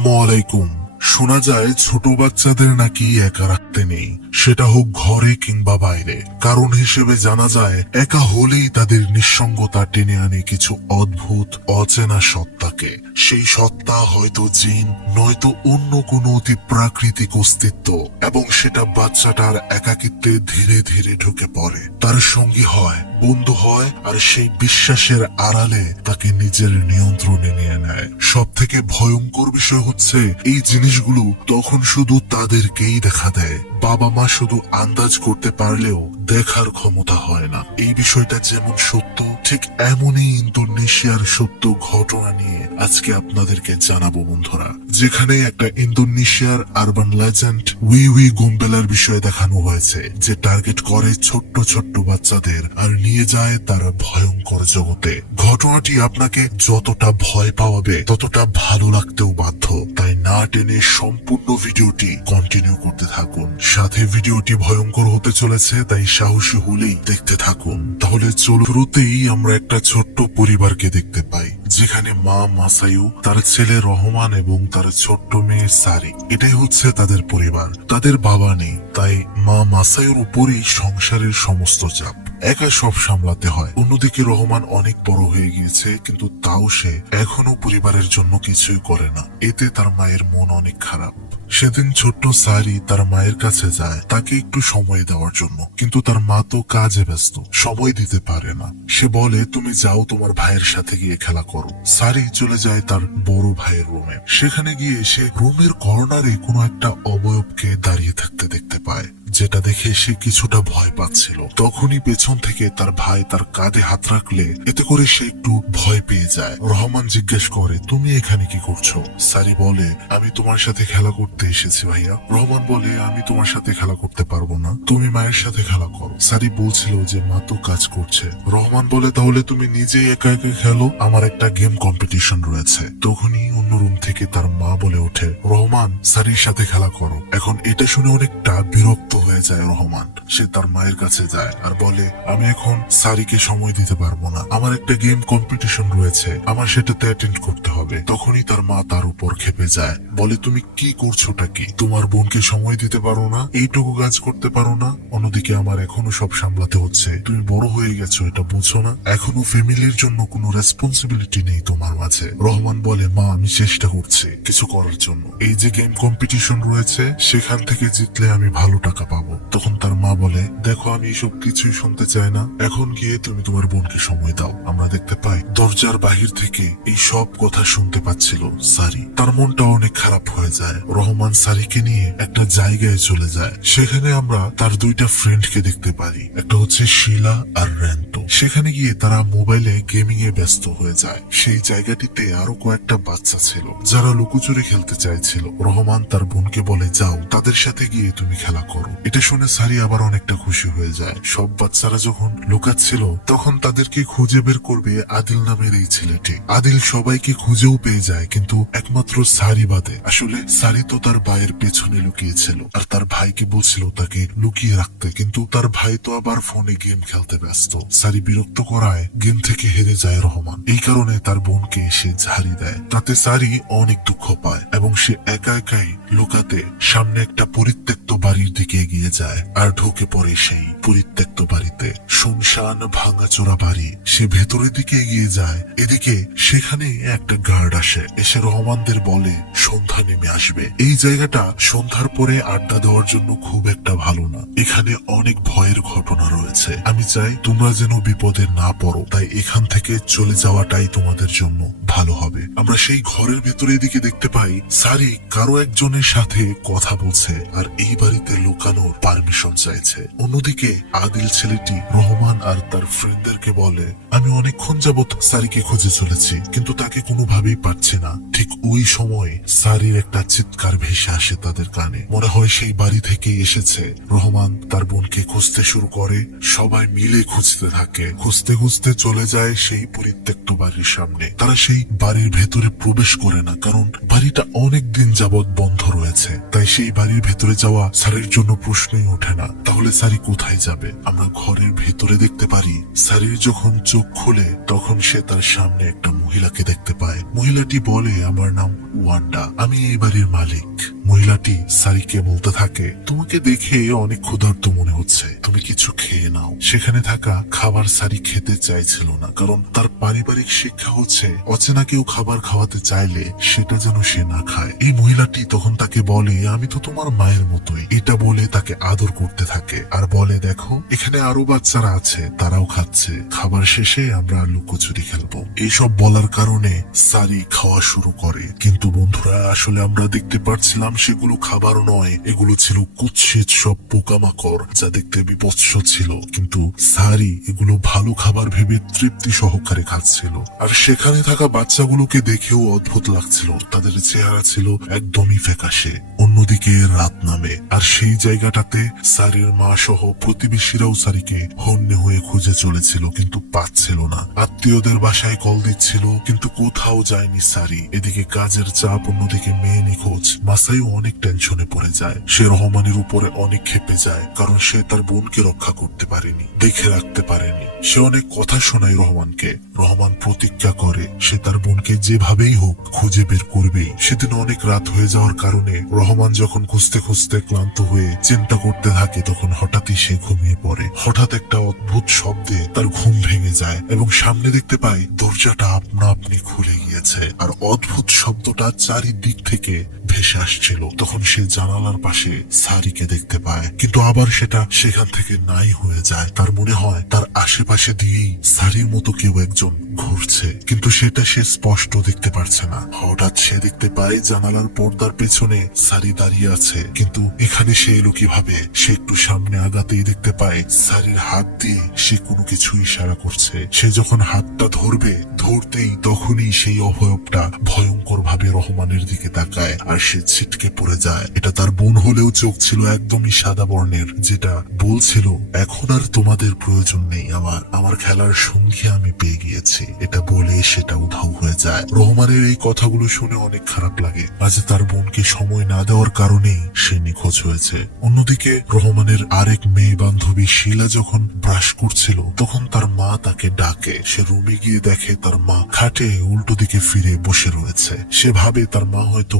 আসসালামু আলাইকুম। শোনা যায় ছোট বাচ্চাদের নাকি একা রাখতে নেই। সেটা হোক ঘরে কিংবা বাইরে। কারণ হিসেবে জানা যায়, একা হলেই তাদের নিঃসঙ্গতা টেনে আনে কিছু অদ্ভুত, অচেনা সত্তাকে। সেই সত্তা হয়তো জিন, নয়তো অন্য কোনো অতি প্রাকৃতিক অস্তিত্ব, এবং সেটা বাচ্চাটার একাকিত্বে ধীরে ধীরে ঢুকে পড়ে। তার সঙ্গী হয় বন্ধু হয় আর সেই বিশ্বাসের আড়ালে তাকে নিজের নিয়ন্ত্রণে নিয়ে নেয়। সব থেকে ভয়ঙ্কর বিষয় হচ্ছে, এই জিনিসগুলো তখন শুধু তাদেরকেই দেখা দেয়। বাবা মা শুধু আন্দাজ করতে পারলেও দেখার ক্ষমতা হয় না। এই বিষয়টা যেমন সত্য, ঠিক এমনই ইন্দোনেশিয়ার সত্য ঘটনা নিয়ে আজকে আপনাদেরকে জানাব বন্ধুরা। যেখানে একটা ইন্দোনেশিয়ার আরবান লেজেন্ড উই উই গোম্বেলার বিষয়ে দেখানো হয়েছে, যে টার্গেট করে ছোট্ট ছোট্ট বাচ্চাদের আর নিয়ে যায় তার ভয়ঙ্কর জগতে। ঘটনাটি আপনাকে যতটা ভয় পাওয়াবে, ততটা ভালো লাগতেও বাধ্য। তাই না টেনে সম্পূর্ণ ভিডিওটি কন্টিনিউ করতে থাকুন। সাথে ভিডিওটি ভয়ঙ্কর হতে চলেছে, তাই সাহসী হলেই দেখতে থাকুন। তাহলে চলো শুরুতেই আমরা একটা ছোট্ট পরিবারকে দেখতে পাই, যেখানে মা মাসায়ু, তার ছেলে রহমান এবং তার ছোট্ট মেয়ে সারি। এটাই হচ্ছে তাদের পরিবার। তাদের বাবা নেই, তাই মা মাসায়ুর উপরই সংসারের সমস্ত চাপ। একা সব সামলাতে হয়। অন্যদিকে রহমান অনেক বড় হয়ে গিয়েছে, কিন্তু তাও সে এখনও পরিবারের জন্য কিছুই করে না। এতে তার মায়ের মন অনেক খারাপ। সেদিন ছোট্ট সারি তার মায়ের কাছে যায়, তাকে একটু সময় দেওয়ার জন্য। কিন্তু তার মা তো কাজে ব্যস্ত, সময় দিতে পারে না। সে বলে, তুমি যাও, তোমার ভাইয়ের সাথে গিয়ে খেলা করো। সারি চলে যায় তার বড় ভাইয়ের রুমে। সেখানে গিয়ে সে রুমের কর্নারে কোনো একটা অবয়বকে দাঁড়িয়ে থাকতে দেখতে পায়, যেটা দেখে সে কিছুটা ভয় পাচ্ছিল। তখনই পেছন থেকে তার ভাই তার কাঁধে হাত রাখলে এতে করে সে একটু ভয় পেয়ে যায়। রহমান জিজ্ঞেস করে, তুমি এখানে কি করছ? সারি বলে, আমি তোমার সাথে খেলা করতে এসেছি ভাইয়া। রহমান বলে, আমি তোমার সাথে খেলা করতে পারব না। তুমি মায়ের সাথে খেলা করো। সারি বলছিল যে, মা তো কাজ করছে। রহমান বলে, তাহলে তুমি নিজেই একা একা খেলো? আমার একটা গেম কম্পিটিশন রয়েছে। তখনই অন্য রুম থেকে তার মা বলে ওঠে, রহমান, সারির সাথে খেলা করো। এখন এটা শুনে অনেকটা বিরক্ত হয়ে যায় রহমান। সে তার মায়ের কাছে যায় আর বলে, আমি এখন সারিকে সময় দিতে পারব না। আমার একটা গেম কম্পিটিশন রয়েছে। আমার সেটাতে অ্যাটেন্ড করতে হবে। তখনই তার মা তার উপর খেপে যায়। বলে, তুমি কি করছোটা কি? তোমার বোনকে সময় দিতে পারো না? এইটুকু কাজ করতে পারো না? অন্যদিকে আমার এখনও সব সামলাতে হচ্ছে। তুমি বড় হয়ে গেছো, এটা বুঝছ না? এখনও ফ্যামিলির জন্য কোনো রেসপন্সিবিলিটি নেই তোমার মাঝে। রহমান বলে, মা, আমি চেষ্টা করছি কিছু করার জন্য। এই যে গেম কম্পিটিশন রয়েছে, সেখান থেকে জিতলে আমি ভালো টাকা পাবো। তখন তার মা বলে, দেখো, আমি এসব কিছুই শুনতে চাই না। এখন গিয়ে তুমি তোমার বোনকে সময় দাও। আমরা দেখতে পাই, দরজার বাহির থেকে এই সব কথা শুনতে পাচ্ছিল সারি। তার মনটা অনেক খারাপ হয়ে যায়। রহমান সারিকে নিয়ে একটা জায়গায় চলে যায়। সেখানে আমরা তার দুইটা ফ্রেন্ডকে দেখতে পারি। একটা হচ্ছে শিলা আর র্যান্টো সেখানে গিয়ে তারা মোবাইলে গেমিং এ ব্যস্ত হয়ে যায়। সেই জায়গাটিতে আরও কয়েকটা বাচ্চা ছিল, যারা লুকোচুরি খেলতে চাইছিল। রহমান তার বোনকে বলে, যাও, তাদের সাথে গিয়ে তুমি খেলা করো। এটা শুনে সারি আবার অনেকটা খুশি হয়ে যায়। সব বাচ্চারা যখন লুকাচ্ছিল, তখন তাদেরকে খুঁজে বের করবে আদিল নামের এই ছেলেটি। আদিল সবাইকে খুঁজেও পেয়ে যায়, কিন্তু একমাত্র সারি বাদে। আসলে সারি তো তার ভাইয়ের পেছনে লুকিয়েছিল আর তার ভাইকে বলছিল তাকে লুকিয়ে রাখতে। কিন্তু তার ভাই তো আবার ফোনে গেম খেলতে ব্যস্ত। সারি বিরক্ত করায় গেম থেকে হেরে যায় রহমান। এই কারণে তার বোনকে সে ঝাড়ি দেয়। তাতে সারি অনেক দুঃখ পায় এবং সে একা একাই লুকাতে সামনে একটা পরিত্যক্ত বাড়ির দিকে এগিয়ে যায় আর ঢুকে পড়ে সেই পরিত্যক্ত বাড়িতে। শুনশান ভাঙাচোরা বাড়ি। সে ভেতরের দিকে এগিয়ে যায়। এদিকে সেখানে একটা গার্ড আসে। এসে রহমানদের বলে, সন্ধ্যা নেমে আসবে। এই জায়গাটা সন্ধ্যার পরে আড্ডা দেওয়ার জন্য খুব একটা ভালো না। এখানে অনেক ভয়ের ঘটনা রয়েছে। আমি চাই তোমরা যেন বিপদে না পড়ো, তাই এখান থেকে চলে যাওয়াটাই তোমাদের জন্য ভালো হবে। আমরা সেই ঘরের ভেতরে দিকে দেখতে পাই, সারি কারও একজনের সাথে কথা বলছে আর এই বাড়িতে লুকানোর পারমিশন চাইছে। অন্যদিকে আদিল ছেলেটি রহমান আর তার ফ্রেন্ডদেরকে বলে, আমি অনেকক্ষণ যাবৎ সারিকে খুঁজে চলেছি, কিন্তু তাকে কোনোভাবেই পাচ্ছি না। ঠিক ওই সময় সারির একটা চিৎকার ভেসে আসে তাদের কানে। মনে হয় সেই বাড়ি থেকেই এসেছে। রহমান তার বোনকে খুঁজতে শুরু করে। সবাই মিলে খুঁজতে থাকে। খুঁজতে খুঁজতে চলে যায় সেই পরিত্যক্ত বাড়ির সামনে। তারা সেই বাড়ির ভেতরে প্রবেশ করে না, কারণ বাড়িটা অনেক দিন যাবৎ বন্ধ রয়েছে। তাই সেই বাড়ির ভেতরে যাওয়া সারির জন্য প্রশ্নই ওঠে না, তাহলে সারি কোথায় যাবে? আমরা ঘরের ভেতরে দেখতে পারি সারির যখন চোখ খুলে, তখন সে তার সামনে একটা মহিলাকে দেখতে পায়। মহিলাটি বলে, আমার নাম ওয়ান্ডা। আমি এই বাড়ির মালিক। মহিলাটি সারিকে বলতে থাকে, তোমাকে দেখে অনেক ক্ষুধার্ত মনে হচ্ছে। তুমি কিছু খেয়ে নাও। সেখানে থাকা খাবার সারি খেতে চাইছিল না, কারণ তার পারিবারিক শিক্ষা হচ্ছে, অচেনা কেউ খাবার খাওয়াতে চাইলে সেটা যেন সে না খায়। এই মহিলাটি তখন তাকে বলে, আমি তো তোমার মায়ের মতোই। এটা বলে তাকে আদর করতে থাকে আর বলে, দেখো, এখানে আরও বাচ্চারা আছে, তারাও খাচ্ছে। খাবার শেষে আমরা লুকোচুরি খেলব। এইসব বলার কারণে সারি খাওয়া শুরু করে। কিন্তু বন্ধুরা, আসলে আমরা দেখতে পাচ্ছিলাম সেগুলো খাবার নয়। এগুলো ছিল কুৎসিত সব পোকামাকড় যা দেখতে বিপৎস ছিল। কিন্তু সারি এগুলো ভালো খাবার ভেবে তৃপ্তি সহকারে খাচ্ছিল। আর সেখানে থাকা বাচ্চাগুলোকে দেখেও অদ্ভুত লাগছিল। তাদের চেহারা ছিল একদমই ফ্যাকাশে। অন্যদিকে রাত নামে। আর সেই জায়গাটাতে সারির মা সহ প্রতিবেশীরাও সারিকে হন্যে হয়ে খুঁজে চলেছিল, কিন্তু পাচ্ছিল না। আত্মীয়দের বাসায় কল দিচ্ছিল, কিন্তু কোথাও যায়নি সারি। এদিকে কাজের চাপ অন্যদিকে মেয়ে নিখোঁজ। মাসাইও অনেক টেনশনে পড়ে যায়। সে রহমানের উপরে অনেক ক্ষেপে যায়, কারণ সে তার বোনকে রক্ষা করতে পারেনি, দেখে রাখতে পারেনি। সে অনেক কথা শোনায় রহমানকে। রহমান প্রতিজ্ঞা করে, সে তার বোনকে যেভাবেই হোক খুঁজে বের করবেই। সেদিন অনেক রাত হয়ে যাওয়ার কারণে রহমান যখন খুঁজতে খুঁজতে ক্লান্ত হয়ে চিন্তা করতে থাকে, তখন হঠাৎই সে ঘুমিয়ে পড়ে। হঠাৎ একটা অদ্ভুত শব্দে তার ঘুম ভেঙে যায় এবং সামনে দেখতে পায়, দরজাটা আপনা আপনি খুলে গিয়েছে। আর অদ্ভুত শব্দটা চারিদিক থেকে ভেসে আসছিল। তখন সে জানালার পাশে সারিকে দেখতে পায়। কিন্তু আবার সেটা সেখান থেকে নাই হয়ে যায়। তার মনে হয় তার আশেপাশে দিয়েই সারির মতো কেউ একজন ঘুরছে। কিন্তু সেটা সে স্পষ্ট দেখতে পারছে না। হঠাৎ সে দেখতে পায় জানালার পর্দার পেছনে সারি দাঁড়িয়ে আছে। কিন্তু এখানে সে এলো কীভাবে? সে একটু সামনে আগাতেই দেখতে পায় সারির হাত দিয়ে সে কোনো কিছু ইশারা করছে। সে যখন হাতটা ধরবে, ধরতেই তখনই সেই অবয়বটা ভয়ঙ্কর ভাবে রহমানের দিকে তাকায়। আর সে ছিটকে পড়ে যায়। এটা তার বোন হলেও চোখ ছিল একদমই সাদা বর্ণের, যেটা বলছিল, এখন আর তোমাদের প্রয়োজন নেই আমার। আমার খেলার সঙ্গী আমি পেয়ে গিয়েছি। এটা বলে সেটা উধাও হয়ে যায়। রহমানের এই কথাগুলো শুনে অনেক খারাপ লাগে। আজ তার বোনকে সময় না দেওয়ার কারণেই সে নিখোঁজ হয়েছে। অন্যদিকে রহমানের আরেক মেয়ে বান্ধবী শিলা যখন ব্রাশ করছিল, তখন তার মা তাকে ডাকে। সে রুমে গিয়ে দেখে তার মা খাটে উল্টো দিকে ফিরে বসে রয়েছে। সে ভাবে তার মা হয়তো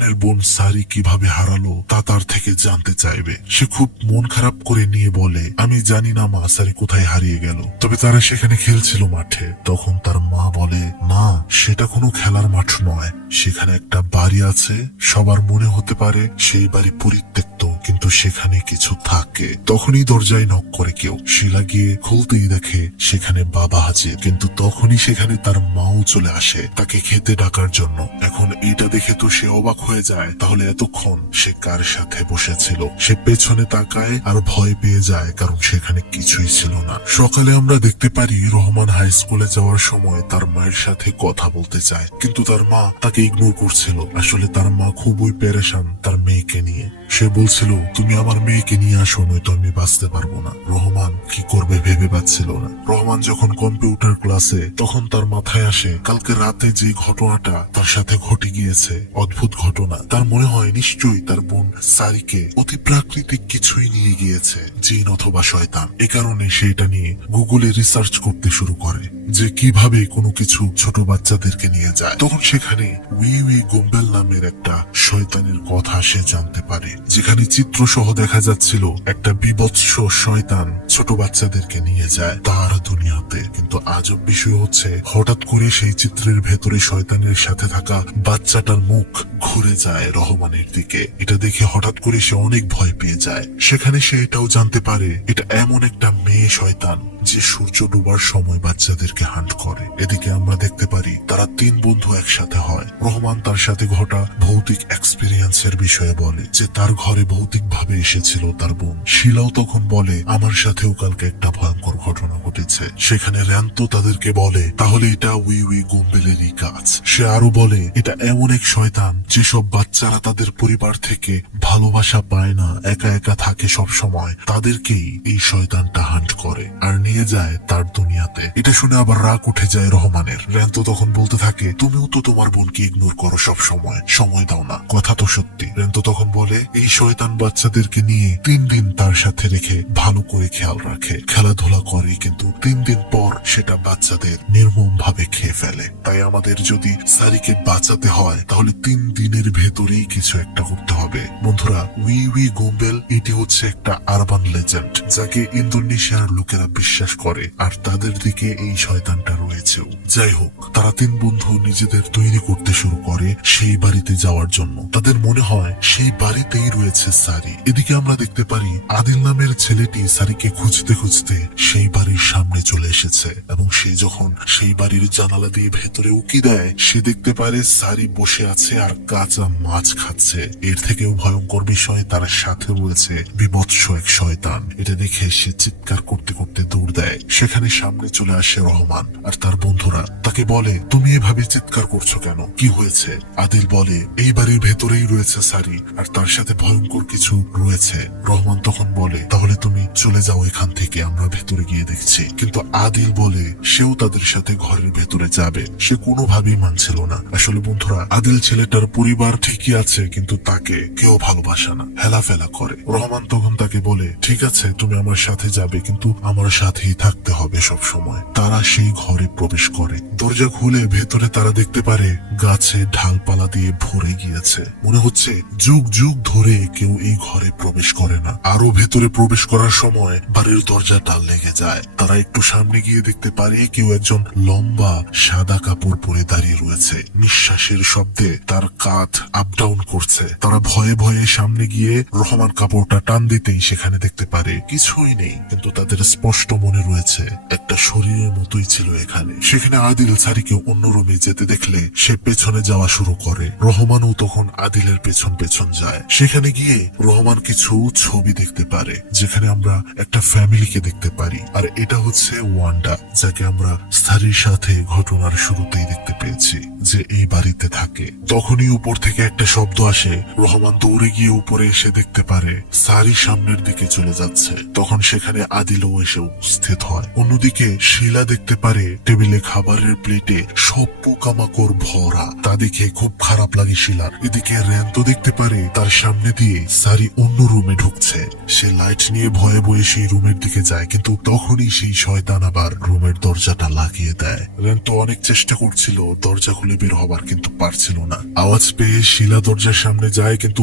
রহমানের বোন সারি কীভাবে হারালো তা তার থেকে জানতে চাইবে। সে খুব মন খারাপ করে নিয়ে বলে, আমি জানি না মা সারি কোথায় হারিয়ে গেল। তবে তারা সেখানে খেলছিল মাঠে। তখন তার মা বলে, মা, সেটা কোনো খেলার মাঠ নয়। সেখানে একটা বাড়ি আছে। সবার মনে হতে পারে সেই বাড়ি পরিত্যক্ত। কিন্তু সেখানে কিছু থাকে। তখনই দরজায় নক করে কেউ। শিলা গিয়ে খুলতেই দেখে সেখানে বাবা হাজির। কিন্তু তখনই সেখানে তার মাও চলে আসে। তাকে খেতে ডাকার জন্য। এখন এটা দেখে তো সে অবাক হয়ে যায়। তাহলে এতক্ষণ সে কার সাথে বসেছিল? সে পেছনে তাকায় আর ভয় পেয়ে যায়, কারণ সেখানে কিছুই ছিল না। সকালে আমরা দেখতে পারি রহমান হাই স্কুলে যাওয়ার সময় তার মায়ের সাথে কথা বলতে চায় কিন্তু তার মা তাকে ইগনোর করছিল। আসলে তার মা খুবই পেরেশান তার মেয়েকে নিয়ে। সে বলছিল, তুমি আমার মেয়েকে নিয়ে আসো, নয়তো আমি বাঁচতে পারব না। রহমান কি করবে ভেবে পাচ্ছিল না। রহমান যখন কম্পিউটার ক্লাসে, তখন তার মাথায় আসে, কালকে রাতে যে ঘটনাটা তার সাথে ঘটে গিয়েছে, অদ্ভুত ঘটনা। তার মনে হয় নিশ্চয়ই তার বোন সারিকে অতি প্রাকৃতিক কিছুই নিয়ে গিয়েছে, জিন অথবা শয়তান। এ কারণে সে এটা নিয়ে গুগলে রিসার্চ করতে শুরু করে, যে কীভাবে কোনো কিছু ছোট বাচ্চাদেরকে নিয়ে যায়। তখন সেখানে উই উই গোম্বেল নামের একটা শয়তানের কথা সে জানতে পারে। যেখানে চিত্র সহ দেখা যাচ্ছিল একটা বিবৎস শয়তান ছোট বাচ্চাদেরকে নিয়ে যায় তার দুনিয়াতে। কিন্তু আজব বিষয় হচ্ছে, হঠাৎ করে সেই চিত্রের ভেতরে শয়তানের সাথে থাকা বাচ্চাটার মুখ ঘুরে যায় রহমানের দিকে। এটা দেখে হঠাৎ করে সে অনেক ভয় পেয়ে যায়। সেখানে সে এটাও জানতে পারে, এটা এমন একটা মেয়ে শয়তান যে সূর্য ডুবার সময় বাচ্চাদেরকে হান্ট করে। এদিকে তারা তিন বন্ধু একসাথে হয়। রহমান তার সাথে ঘটা ভৌতিক এক্সপিরিয়েন্সের বিষয়ে বলে যে তার ঘরে ভৌতিক ভাবে এসেছিল তার বোন। শিলাও তখন বলে, আমার সাথেও কালকে একটা ভয়ঙ্কর ঘটনা ঘটেছে। সেখানে র্যান্ত তাদেরকে বলে, তাহলে এটা উই উই গুম্বেলেরই কাজ। সে আরও বলে, এটা এমন এক শয়তান, যেসব বাচ্চারা তাদের পরিবার থেকে ভালোবাসা পায় না, একা একা থাকে সব সময় তাদেরকেই এই শয়তানটা হান্ট করে, আর নিয়ে যায় তার দুনিয়াতে। এটা শুনে আবার রাগ উঠে যায় রহমানের। র্যান্ত তখন বলতে থাকে, তুমিও তো তোমার বোনকে ইগনোর করো সব সময় সময় দাও না। কথা তো সত্যি। র্যান্ত তখন বলে, এই শয়তান বাচ্চাদেরকে নিয়ে তিন দিন তার সাথে রেখে ভালো করে খেয়াল রাখে। খেলাধুলা করে কিন্তু তিন দিন পর সেটা বাচ্চাদের নির্মম ভাবে খেয়ে ফেলে। তাই আমাদের যদি সারিকে বাঁচাতে হয়, তাহলে তিন দিনের ভেতরেই কিছু একটা করতে হবে। বন্ধুরা, উই উই গুম্বেল, এটি হচ্ছে একটা আরবান লেজেন্ড, যাকে ইন্দোনেশিয়ার লোকেরা বিশ্বাস করে, আর তাদের দিকে এই শয়তানটা রয়েছেও। যাই হোক, তারা তিন বন্ধু নিজেদের তৈরি করতে শুরু করে সেই বাড়িতে যাওয়ার জন্য। তাদের মনে হয় সেই বাড়িতেই রয়েছে সারি। এদিকে আমরা দেখতে পারি আদিল নামের ছেলেটি সারিকে খুঁজতে খুঁজতে সেই বাড়ির সামনে চলে এসেছে এবং সে যখন সেই বাড়ির জানালা দিয়ে ভেতরে উকি দেয়, সে দেখতে পারে সারি বসে আছে আর কাঁচা মাছ খাচ্ছে। এর থেকেও ভয়ঙ্কর বিষয়, তার সাথে রয়েছে বিভৎস এক শয়তান। এটা দেখে সে চিৎকার করতে করতে দৌড় দেয়। সেখানে সামনে চলে আসে রহমান, আর তার বন্ধুরা তাকে বলে তুমি এভাবে চিৎকার করছ কেন? কি হয়েছে? আদিল বলে, এই বাড়ির ভেতরেই রয়েছে সারি আর তার সাথে ভয়ঙ্কর কিছু রয়েছে। রহমান তখন বলে, তাহলে তুমি চলে যাও এখান থেকে, আমরা ভেতরে গিয়ে দেখছি। কিন্তু আদিল বলে, সেও তাদের সাথে ঘরের ভেতরে যাবে। সে কোনোভাবেই মানছিল না। আসলে বন্ধুরা, আদিল ছেলেটার পরিবার ঠিকই আছে, কিন্তু তাকে কেউ ভালোবাসে না। হেলাফেলা করে। রহমান তখন তাকে বলে, ঠিক আছে, তুমি আমার সাথে যাবে, কিন্তু আমার সাথেই থাকতে হবে সব সময় তারা সেই ঘরে প্রবেশ করে। দরজা খুলে ভেতরে তারা দেখতে পারে গাছে ঢালপালা দিয়ে ভরে গিয়েছে। মনে হচ্ছে যুগ যুগ ধরে কেউ এই ঘরে প্রবেশ করে না। আরও ভেতরে প্রবেশ করার সময় বাড়ির দরজা ডাল লেগে যায়। তারা একটু সামনে গিয়ে দেখতে পারে কেউ একজন লম্বা, সাদা কাপড় পরে দাঁড়িয়ে রয়েছে। নিঃশ্বাসের শব্দে তার কাঁধ আপ ডাউন করছে। তারা ভয়ে ভয়ে সামনে গিয়ে রহমান কাপড়টা টান দিতেই সেখানে দেখতে পারে কিছুই নেই, কিন্তু তাদের স্পষ্ট মনে রয়েছে, একটা শরীরের মতোই ছিল এখানে। সেখানে আদিল সারিকে অন্য রুমে যেতে দেখলে সে পেছনে যাওয়া শুরু করে। রহমানও তখন আদিলের পেছন পেছন যায়। সেখানে গিয়ে রহমান কিছু ছবি দেখতে পারে, যেখানে আমরা একটা ফ্যামিলিকে দেখতে পারি। আর এটা হচ্ছে ওয়ান্ডা, যাকে আমরা সারির সাথে ঘটনার শুরুতেই দেখতে পেয়েছি, যে এই বাড়িতে থাকে। তখনই উপর থেকে একটা শব্দ আসে। রহমান দৌড়ে গিয়ে উপরে এসে দেখতে পারে সারি সামনের দিকে চলে যাচ্ছে। তখন সেখানে আদিলও এসে উপস্থিত হয়। অন্যদিকে শিলা দেখতে পারে, টেবিলে খাবারের প্লেটে সব পোকামাকড় ভরা। তা দেখে খুব খারাপ লাগে শিলার এদিকে র্যান্ত দেখতে পারে, তার সামনে দিয়ে সারি অন্য রুমে ঢুকছে। সে লাইট নিয়ে ভয়ে ভয়ে সেই রুমের দিকে যায়, কিন্তু তখনই সেই শয়তান আবার রুমের দরজাটা লাগিয়ে দেয়। র্যান্ত অনেক চেষ্টা করছিল, দরজা খুলে বের হবার, কিন্তু পারছিল না। আওয়াজ পেয়ে শিলা দরজার সামনে যায়, কিন্তু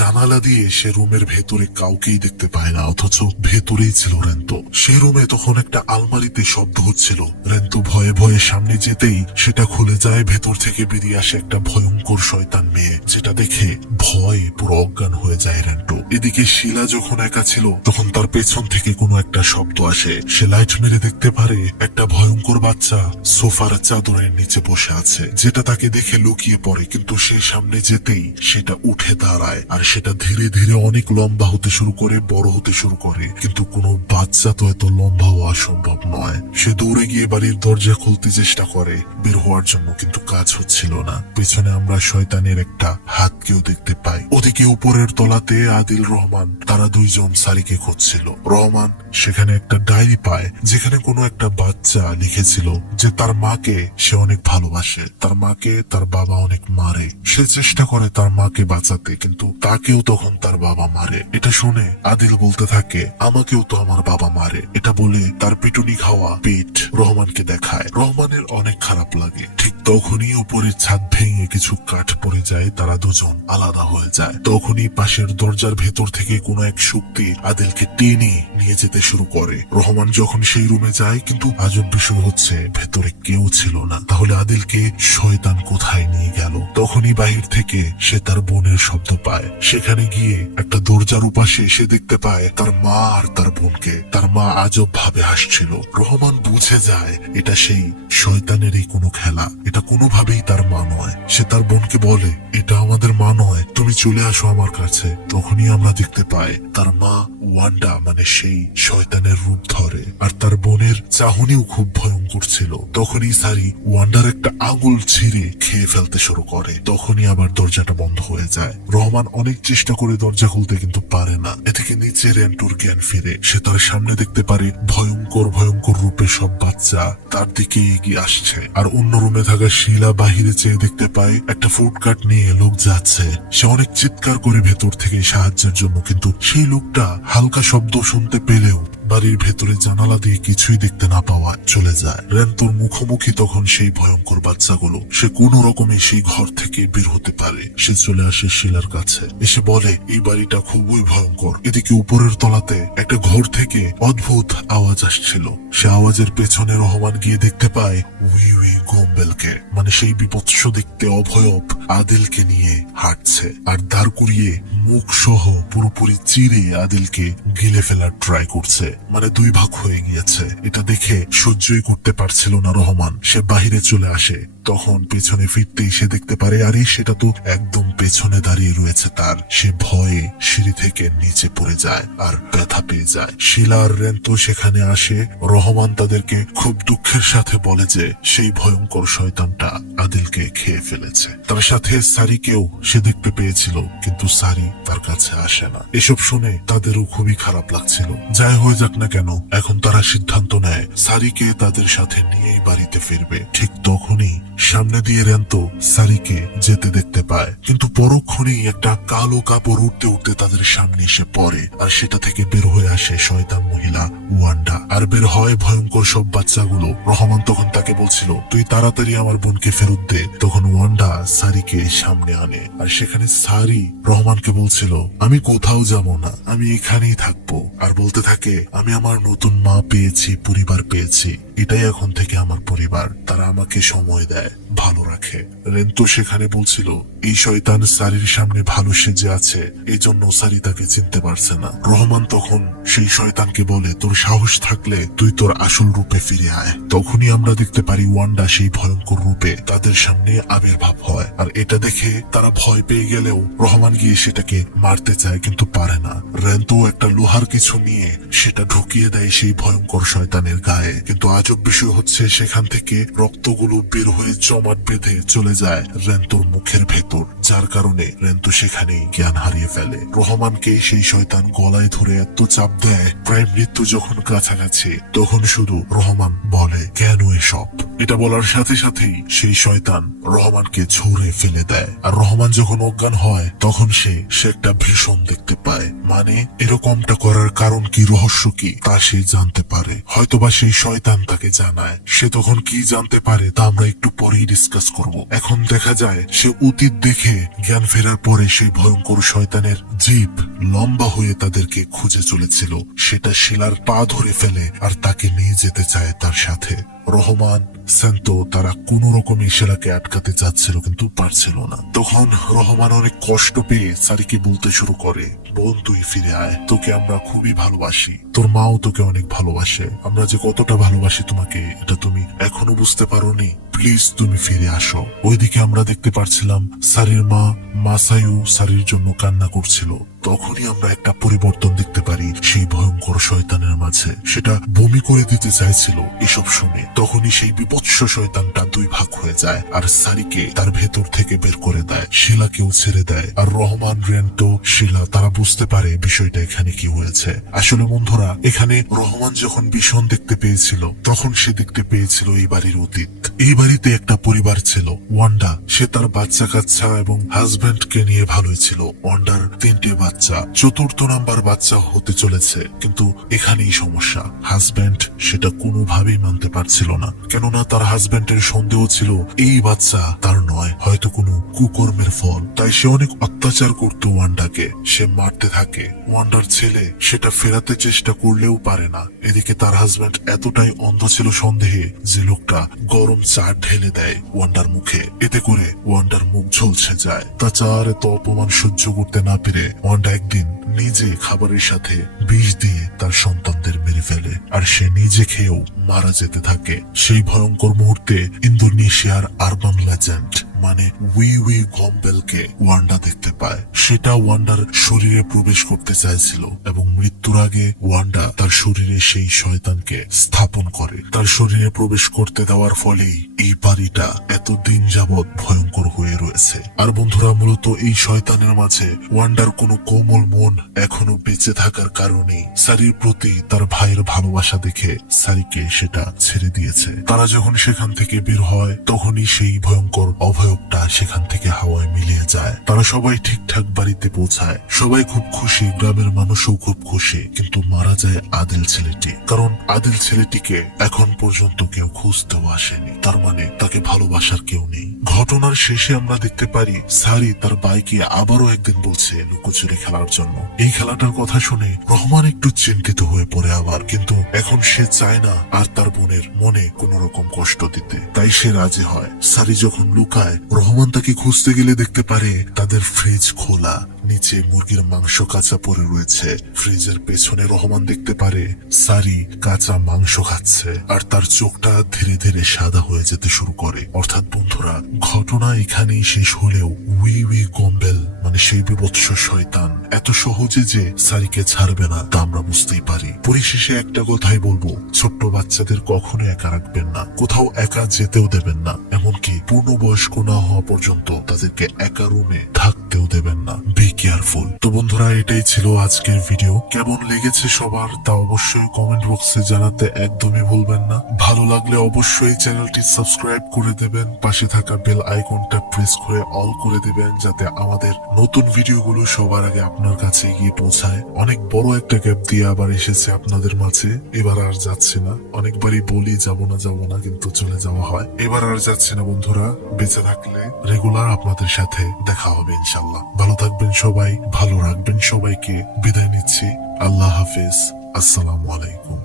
জানালা দিয়ে সে রুমের ভেতরে কাউকেই দেখতে পায় না, অথচ ভেতরেই ছিল রেন্তু। সে রুমে তখন একটা আলমারিতে শব্দ হচ্ছিল। রেন্তু ভয়ে ভয়ে সামনে যেতেই সেটা খুলে যায়, ভেতর থেকে বেরিয়ে আসে একটা ভয়ঙ্কর শয়তান মেয়ে, যেটা দেখে ভয় পুরো অজ্ঞান হয়ে যায় রেন্টু এদিকে শিলা যখন একা ছিল, তখন তার পেছন থেকে কোনো একটা শব্দ আসে। সে লাইট মেরে দেখতে পারে একটা ভয়ঙ্কর বাচ্চা সোফার চাদরের নিচে বসে আছে, যেটা তাকে দেখে লুকিয়ে পড়ে, কিন্তু সে সামনে যেতেই সেটা উঠে দাঁড়ায়, আর সেটা ধীরে ধীরে অনেক লম্বা হতে শুরু করে, বড় হতে শুরু করে। কিন্তু কোনো বাচ্চা তো এত লম্বা হওয়া সম্ভব নয়। সে দৌড়ে গিয়ে বাড়ির দরজা খুলতে চেষ্টা করে, বের হওয়ার জন্য, কিন্তু কাজ হচ্ছিল না। পেছনে আমরা শয়তানের একটা হাতকেও দেখতে পাই। ওদিকে উপরের তলাতে আদিল রহমান, তারা দুইজন সারিকে খুঁজছিল। রহমান সেখানে একটা ডায়েরি পায়, যেখানে কোনো একটা বাচ্চা লিখেছিল যে তার মাকে সে অনেক ভালোবাসে। তার মাকে তার বাবা অনেক মারে। সে চেষ্টা করে তার মাকে বাঁচাতে, কিন্তু তাকেও তখন তার বাবা মারে। এটা শুনে আদিল বলতে থাকে, আমাকেও তো আমার বাবা মারে। এটা বলে তার পিটুনি খাওয়া পেট রহমানকে দেখায়। রহমানের অনেক খারাপ লাগে। ঠিক তখনই উপরের ছাদ ভেঙে কিছু কাঠ পড়ে যায়, তারা দুজন আলাদা হয়ে যায়। তখনই পাশের দরজার ভেতর থেকে কোনো এক শক্তি আদিলকে টেনে নিয়ে যেতে শুরু করে। রহমান যখন সেই রুমে যায়, কিন্তু আজব বিষয় হচ্ছে, ভেতরে কেউ ছিল না। তাহলে আদিলকে শয়তান কোথায় নিয়ে গেল? তখনই বাহির থেকে সে তার বোনের শব্দ পায়। সেখানে গিয়ে একটা দরজার উপাসে এসে দেখতে পায় তার মা আর তার বোনকে। তার মা আজব ভাবে হাসছিল। রহমান বুঝে যায়, এটা সেই শয়তানেরই কোনো খেলা। এটা কোনোভাবেই তার মা নয়। সে তার বোনকে বলে, এটা আমাদের মা নয়। তুমি চলে আসো আমার কাছে। তখনই আমরা দেখতে পাই তার মা ওয়ান্ডা মানে সেই শয়তানের রূপ ধরে। আর তার বোনের চাহনিও খুব ভয়ঙ্কর ছিল। তখনই সারি ওয়ান্ডার একটা আঙুল ছিঁড়ে খেয়ে ফেলতে শুরু করে। তখনই আবার দরজাটা বন্ধ হয়ে যায়। রহমান অনেক চেষ্টা করে দরজা খুলতে কিন্তু পারে না। এ থেকে নিচে রেন্টুর জ্ঞান ফিরে। সে তার সামনে দেখতে পারে ভয়ঙ্কর ভয়ঙ্কর রূপে সব বাচ্চা তার দিকে এগিয়ে আসছে। আর অন্য রুমে থাকা শিলা বাহিরে চেয়ে দেখতে পায় একটা ফুড কার্ট নিয়ে লোক যাচ্ছে। সে অনেক চিৎকার করে ভেতর থেকে সাহায্যের জন্য, কিন্তু সেই লোকটা হালকা শব্দ শুনতে পেলেও বাড়ির ভেতরে জানালা দিয়ে কিছুই দেখতে না পাওয়া চলে যায়। রেন্তুর মুখোমুখি তখন সেই ভয়ঙ্কর বাচ্চাগুলো। সে কোনো রকমে সেই ঘর থেকে বের হতে পারে। সে চলে আসে শিলার কাছে। এসে বলে, এই বাড়িটা খুবই ভয়ঙ্কর। এদিকে উপরের তলাতে একটা ঘর থেকে অদ্ভুত আওয়াজ আসছিল। সে আওয়াজের পেছনে রহমান গিয়ে দেখতে পায়, উই উই, গোম্বেলকে। মানে সেই বিপৎস দেখতে অভয়ব আদিলকে নিয়ে হাঁটছে। আর দাঁড় করিয়ে মুখ সহ পুরোপুরি চিরে আদিলকে গিলে ফেলার ট্রাই করছে। মানে দুই ভাগ হয়ে গিয়েছে। এটা দেখে সহ্যই করতে পারছিল না রহমান। সে বাহিরে চলে আসে। তখন পেছনে ফিরতেই সে দেখতে পারে, আরে, সেটা তো একদম পেছনে দাঁড়িয়ে রয়েছে তার। সে ভয়ে সিঁড়ি থেকে নিচে পড়ে যায় আর ব্যথা পেয়ে যায়। শিলা আর রেন্তু সেখানে আসে। রহমান তাদেরকে খুব দুঃখের সাথে বলে যে, সেই ভয়ঙ্কর শয়তানটা আদিলকে খেয়ে ফেলেছে। তার সাথে সারিকেও সে দেখতে পেয়েছিল, কিন্তু সারি তার কাছে আসে না। এসব শুনে তাদেরও খুবই খারাপ লাগছিল। যাই হয়ে যাক না কেন, এখন তারা সিদ্ধান্ত নেয়, সারিকে তাদের সাথে নিয়েই বাড়িতে ফিরবে। ঠিক তখনই সামনে দিয়ে রেন্ত সারিকে যেতে দেখতে পায়। কিন্তু পরক্ষণেই একটা কালো কাপড় উঠতে উঠতে তাদের সামনে এসে পড়ে। আর সেটা থেকে বের হয়ে আসে শয়তান মহিলা ওয়ান্ডা। আর বের হয় ভয়ঙ্কর সব বাচ্চাগুলো। রহমান তখন তাকে বলছিল, তুই তাড়াতাড়ি আমার বোনকে ফেরত দে। তখন ওয়ান্ডা সারিকে সামনে আনে। আর সেখানে সারি রহমানকে বলছিল, আমি কোথাও যাব না। আমি এখানেই থাকব। আর বলতে থাকে, আমি আমার নতুন মা পেয়েছি, পরিবার পেয়েছি। এটাই এখন থেকে আমার পরিবার। তারা আমাকে সময় দেয়। ভালো রাখে। রেন্তু সেখানে বলছিল, এই শয়তান সারির সামনে ভালো সেজে আছে এই জন্য সারি তাকে চিনতে পারছে না। রহমান তখন সেই শয়তানকে বলে, তোর সাহস থাকলে তুই তোর আসল রূপে ফিরে আয়। তখনই আমরা দেখতে পারি ওয়ান্ডা সেই ভয়ঙ্কর রূপে তাদের সামনে আবির্ভাব হয়। আর এটা দেখে তারা ভয় পেয়ে গেলেও রহমান গিয়ে সেটাকে মারতে চায়, কিন্তু পারে না। রেন্তু একটা লোহার কিছু নিয়ে সেটা ঢুকিয়ে দেয় সেই ভয়ঙ্কর শয়তানের গায়ে। কিন্তু আজব বিষয় হচ্ছে, সেখান থেকে রক্তগুলো বের হয়ে জমাট বেঁধে চলে যায় রেন্তুর মুখের ভেতর, যার কারণে রেন্তু সেখানেই জ্ঞান হারিয়ে ফেলে। রহমানকে সেই শয়তান গলায় ধরে এত চাপ দেয়, প্রায় মৃত্যু যখন কাছাকাছি, তখন শুধু রহমান বলে, কেন এসব? এটা বলার সাথে সাথেই সেই শয়তান রহমানকে ঝরে ফেলে দেয়। আর রহমান যখন অজ্ঞান হয়, তখন সে সে একটা ভীষণ দেখতে পায়। মানে এরকমটা করার কারণ কি, রহস্য কি, তা সে জানতে পারে। হয়তোবা সেই শয়তান তাকে জানায়। সে তখন কি জানতে পারে, তা আমরা একটু পরেই ডিসকাস করব। এখন দেখা যায়, সে অতীত দেখে জ্ঞান ফেরার পরে সেই ভয়ঙ্কর শয়তানের জীব লম্বা হয়ে তাদেরকে খুঁজে চলেছিল। সেটা শিলার পা ধরে ফেলে আর তাকে নিয়ে যেতে চায় তার সাথে। রহমান, সেন্তো তারা কোন রকমে শিলাকে আটকাতে চাচ্ছিল কিন্তু পারছিল না। তখন রহমান অনেক কষ্ট পেয়ে সারিকে বলতে শুরু করে, বোন, তুই ফিরে আয়, তোকে আমরা খুবই ভালোবাসি। তোর মাও তোকে অনেক ভালোবাসে। আমরা যে কতটা ভালোবাসি তোমাকে, এটা তুমি এখনও বুঝতে পারোনি। প্লিজ তুমি ফিরে আসো। ওইদিকে আমরা দেখতে পারছিলাম সারির মা মাসায়ু সারির জন্য কান্না করছিল। তখনই আমরা একটা পরিবর্তন দেখতে পারি সেই ভয়ঙ্কর শয়তানের মাঝে। সেটা বমি করে দিতে চাইছিল এসব শুনে। তখনই সেই বিপৎস শয়তানটা দুই ভাগ হয়ে যায় আর সারিকে তার ভেতর থেকে বের করে দেয়। শিলাকেও ছেড়ে দেয়। আর রহমান, রেন্টো, শিলা, তারা বুঝতে পারে বিষয়টা এখানে কি হয়েছে। আসলে বন্ধুরা, এখানে রহমান যখন ভীষণ দেখতে পেয়েছিল, তখন সে দেখতে পেয়েছিল এই বাড়ির অতীত। এই বাড়িতে একটা পরিবার ছিল, ওয়ান্ডা। সে তার বাচ্চা কাচ্চা এবং হাজবেন্ডকে নিয়ে ভালোই ছিল। ওয়ান্ডার তিনটে বাচ্চা। বাচ্চা, চতুর্থ নাম্বার বাচ্চা হতে চলেছে। কিন্তু এখানেই সমস্যা। হাজব্যান্ড সেটা কোনোভাবেই মানতে পারছিল না। কেননা তার হাজব্যান্ডের সন্দেহ ছিল, এই বাচ্চা তার নয়, হয়তো কোনো কুকর্মের ফল। তাই সে অনেক অত্যাচার করত ওয়ান্ডাকে। সে মারতে থাকে। ওয়ান্ডার ছেলে সেটা ফেরাতে চেষ্টা করলেও পারে না। এদিকে তার হাজব্যান্ড এতটাই অন্ধ ছিল সন্দেহে যে লোকটা গরম চা ঢেলে দেয় ওয়ান্ডার মুখে। এতে করে ওয়ান্ডার মুখ ঝলসে যায়। তাছাড়া এত অপমান সহ্য করতে না পেরে ওয়ান্ডা একদিন নিজে খাবারের সাথে বিষ দিয়ে তার সন্তানদের মেরে ফেলে। আর সে নিজে খেয়েও মারা যেতে থাকে। সেই ভয়ঙ্কর মুহূর্তে ইন্দোনেশিয়ার আরবান লেজেন্ড মানে উই উই গম্বেলকে ওয়ান্ডা দেখতে পায়। সেটা ওয়ান্ডার শরীরে প্রবেশ করতে চাইছিল এবং মৃত্যুর আগে ওয়ান্ডা তার শরীরে সেই শয়তানকে স্থাপন করে। তার শরীরে প্রবেশ করতে দেওয়ার ফলেই এই বাড়িটা এত দিন যাবৎ ভয়ঙ্কর হয়ে রয়েছে। আর বন্ধুরা, মূলত এই শয়তানের মাঝে ওয়ান্ডার কোনো কোমল মন এখনও বেঁচে থাকার কারণে সারির প্রতি তার ভাইয়ের ভালোবাসা দেখে সারিকে সেটা ছেড়ে দিয়েছে। তারা যখন সেখান থেকে বের হয়, তখনই সেই ভয়ঙ্কর অভয়কটা সেখান থেকে হাওয়ায় মিলিয়ে যায়। তারা সবাই ঠিকঠাক বাড়িতে পৌঁছায়। সবাই খুব খুশি, গ্রামের মানুষও খুব খুশি। কিন্তু মারা যায় আদিল ছেলেটি। কারণ আদিল ছেলেটিকে এখন পর্যন্ত কেউ খুঁজতেও আসেনি। তার মানে তাকে ভালোবাসার কেউ নেই। ঘটনার শেষে আমরা দেখতে পারি, সারি তার বাইকে আবারও একদিন বলছে লুকোচুরি খেলার জন্য। এই খেলাটার কথা শুনে রহমান একটু চিন্তিত হয়ে পড়ে আবার। কিন্তু এখন সে চায় না আর তার বোনের মনে কোন রকম কষ্ট দিতে। তাই সে রাজি হয়। সারি যখন লুকায় রহমান তাকে খুঁজতে গেলে দেখতে পারে তাদের ফ্রিজ খোলা, নিচে মুরগির মাংস কাঁচা পড়ে রয়েছে। ফ্রিজের পেছনে রহমান দেখতে পারে সারি কাঁচা মাংস খাচ্ছে, আর তার চোখটা ধীরে ধীরে সাদা হয়ে যেতে শুরু করে। অর্থাৎ বন্ধুরা, ঘটনা এখানেই শেষ হলেও উই উই গম্বেল মানে সেই বিবৎস শয়তান, এত সহজে যে সারিকে ছাড়বে না, তা আমরা বুঝতেই পারি। পরিশেষে একটা কথাই বলব, ছোট্ট বাচ্চাদের কখনো একা রাখবেন না, কোথাও একা যেতেও দেবেন না, এমনকি পূর্ণবয়স্ক না হওয়া পর্যন্ত তাদেরকে একা রুমে থাকতেও দেবেন না। বি কেয়ারফুল তো বন্ধুরা, এটাই ছিল আজকের ভিডিও কেমন লেগেছে সবার তা অবশ্যই কমেন্ট বক্সে জানাতে একদমই ভুলবেন না। ভালো লাগলে অবশ্যই চ্যানেলটি সাবস্ক্রাইব করে দেবেন। পাশে থাকা বেল আইকনটা প্রেস করে অল করে দেবেন, যাতে আমাদের নতুন ভিডিওগুলো সবার আগে আপনার কাছে গিয়ে পৌঁছায়। অনেক বড় একটা গ্যাপ দিয়ে আবার এসেছে আপনাদের মাঝে। এবার আর যাচ্ছে না। অনেকবারই বলি, যাব না যাব না, কিন্তু চলে যাওয়া হয়। এবার আর যাচ্ছে না, বন্ধুরা। বেঁচে থাকলে রেগুলার আপনাদের সাথে দেখা হবে ইনশাল্লাহ ভালো থাকবেন সবাই, ভালো রাখবেন সবাইকে। বিদায় নিচ্ছি। আল্লাহ হাফিজ। আসসালামু আলাইকুম।